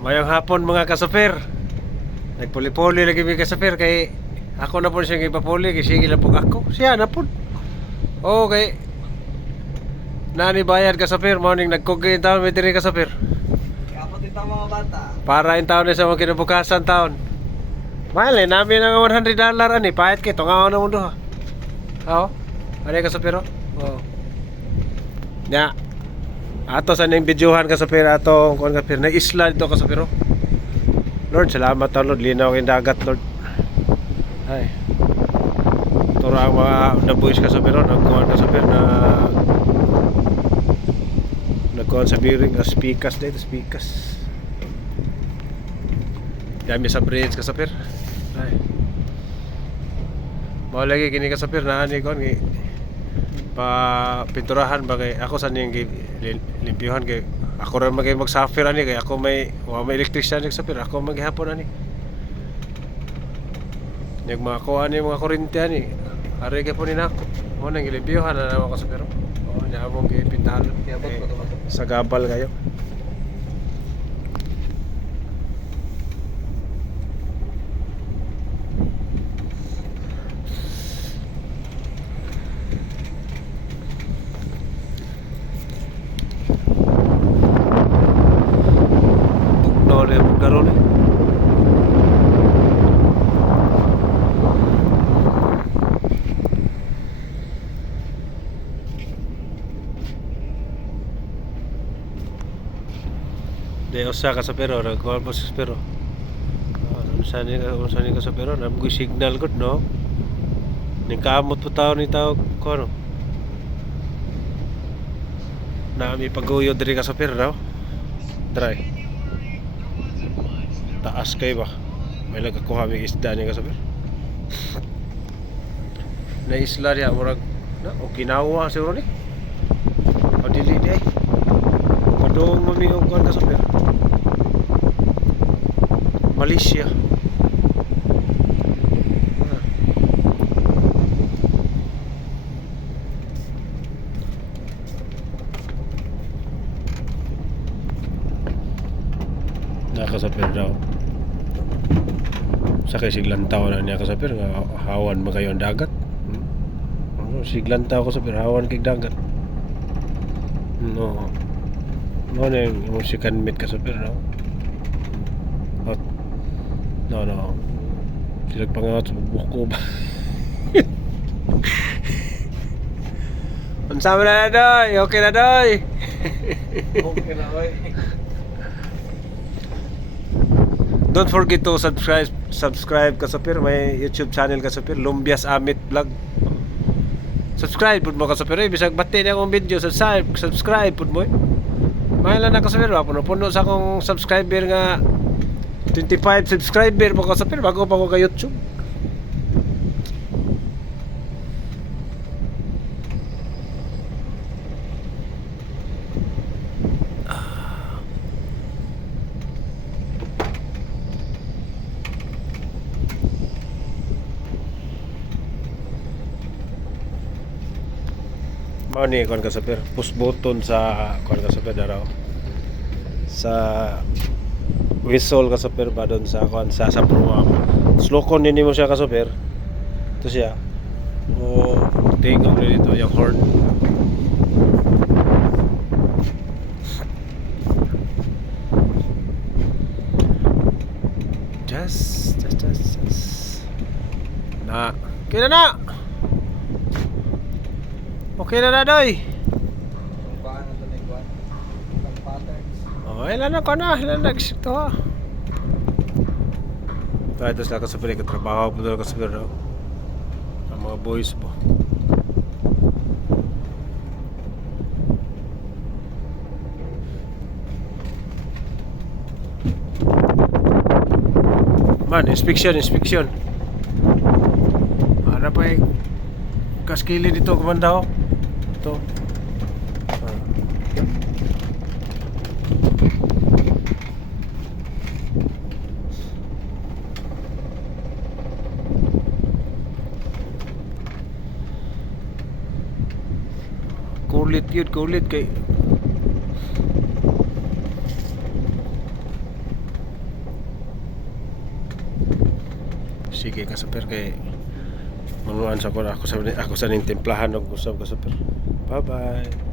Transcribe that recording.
Mayang hapon mga kasopir. Nagpuli-puli lagi mga kasopir kay ako na po siya ipapuli kay sige lang po ako. Siya na po. Okay. Nani bayad kasopir morning nagkugi taon may diri kasopir. Kapot ito mga bata. Para in taon sa mga kinabukasan taon. Mahal namin ang $100 ani pahit kay tungaw na mundo ha. Oo. Ano kasopir oh? Oo. Nya. Ato sa ning videohan kasopir ato kon kasopir na isla dito kasopir oh. Lord, salamat Lord, linaw yung dagat Lord. Ay. Tura ang mga nabuhis kasopir oh, nagkuhan kasopir na nagkuhan sa biring spikas dito, spikas. Dami sa bridge kasopir. Ay. Mau lagi kini kasopir na ani kon pa pinturahan bagay ako sa ning limpyuhan kay ako ra magsafir ani kay ako may electrician kasopir ako maghapon ani nag mga ko ani mga kuryente ani ari kay punin ako mo nang limpyuhan na naman kasopir oh nya among gipintahan sa gabal kayo. Karon de usa ka sa pero nagkuhan po sa pero unsa ni ka sa pero namgoy signal gud no ning kamot po tawo ni tawo ko no na mi paguyo diri ka sa pero no try taas kay ba may nagkakuha mi isda ni kasabir na isla dia murag na Okinawa siguro ni o dili di ay padung mo mi og kan kasabir Malaysia nakasapir daw sa kay siglantaw na niya kasapir nga hawan ba kayo ang dagat siglantaw ko sapir hawan kay dagat no no na yung musikan meet kasapir no no silag pangat sa buko ba unsama na doy okay na doy Okay na oy. Don't forget to subscribe kasapir may YouTube channel kasapir Lumbias Amit Vlog. Subscribe pud mo kasapir bisag bati na akong video subscribe pud mo. Mahal na kasapir wa puno sa akong subscriber nga 25 subscriber mo kasapir bago pa ko ka YouTube. Mao ni kon kasapir push button sa kon kasapir daraw sa whistle kasapir ba don sa kon sa proa slokon din mo siya kasapir to siya o tingog dito yung horn just na kina na okay na na doy. Paano to ni kuan? Ang patterns. Oh, ilan na ko na, ilan na ito ha. Ito sila kasapir, katrabaho po doon kasapir daw. Ang mga boys po. Man, inspection. Ano pa eh, kaskili dito kumanda ho. Ito. Kulit yun, kulit kay Sige ka super kay manuan sa ko ako sa ning timplahan og usab ka super. Bye bye.